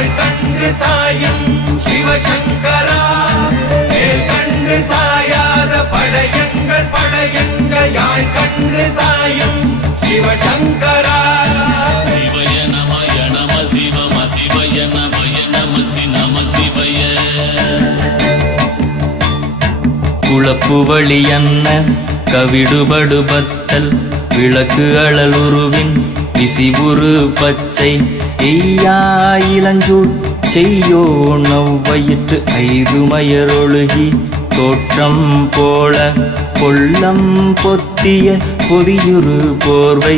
படையங்கள் கண்டு சாயும் சிவசங்கரா. மேல் கண்டு சாயாத படையங்கள் படையங்கள் யாழ் கண்டு சாயும் சிவசங்கரா. சிவய நமய நம சிவம சிவய நமய நம சி நம சிவய. குழப்புவழி என்ன? கவிடுபடு பத்தல் விளக்கு அழலுருவின் விசிபுரு பச்சை எய்யா இளஞ்சூட் செய்யோ நவ்வயிற்று ஐதுமயரொழுகி தோற்றம் போல கொள்ளம் பொத்திய பொதியுரு போர்வை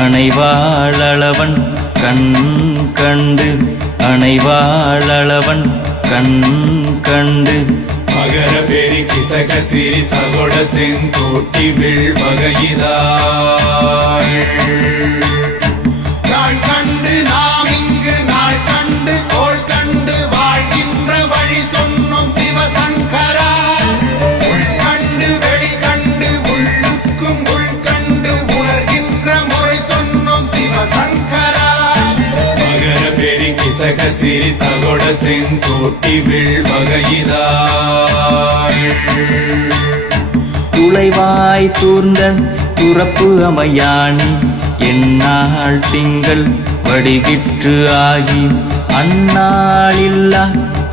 அணைவாளவன் கண் கண்டு அணைவாளவன் கண் கண்டு. மகர பெரி கிசக சிறி சகோட செங்கோட்டி வில் வகையிதாள். சக சிறி சகோட செங்கோட்டி வில் வகையிதாள் துளைவாய் தூர்ந்த துறப்பு அமையாணி எந்நாள் திங்கள் வடிவிற்று ஆகி அந்நாளில்லா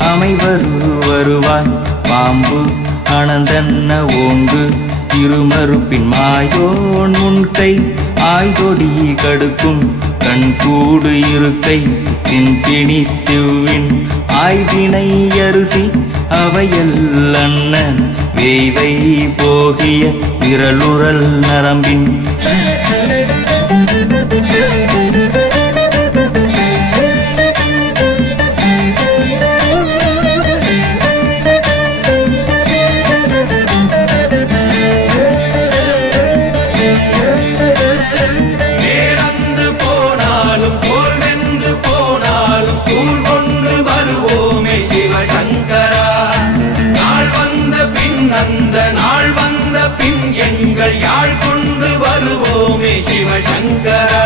அமைவரு வருவாய். பாம்பு அனந்தன்ன ஓங்கு இருமறுப்பின் மாயோன் முன்கை ஆய்தொடி கடுக்கும் கண்கூடு இருக்கை தின்பிணி திவ்வின் ஆய்தினை அரிசி அவையல் வேய்வை போகிய விரலுரல் நரம்பின் எங்கள் யாழ் கொண்டு வருவோமே சிவசங்கரா.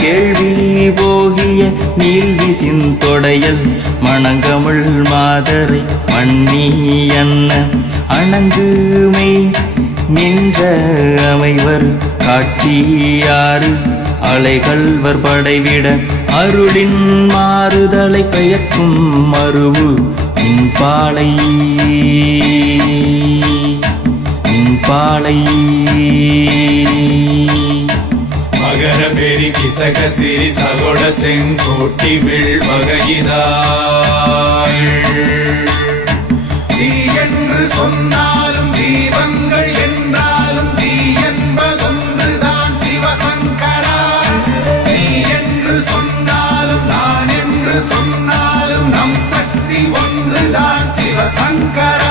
கேள்வி போகிய நீல்விசின் தொடையல் மணங்கமிழ் மாதரை மண்ணி அன்ன. அணங்குமே நின்ற அமைவர் காட்சியாறு அலைகள்வர் படைவிட அருளின் மாறுதலை பெயர்க்கும் மறுவு இன்பாலை பாளை மகர பெரி கிசக சிறி சகோட செங்கோட்டி வில் வகையினாள் தீ என்று சொன்னாலும் தீபங்கள் என்றாலும் தீ என்பதொன்றுதான் சிவசங்கரா நீ என்று சொன்னாலும் நான் என்று சொன்னாலும் நம் சக்தி ஒன்றுதான் சிவசங்கரா.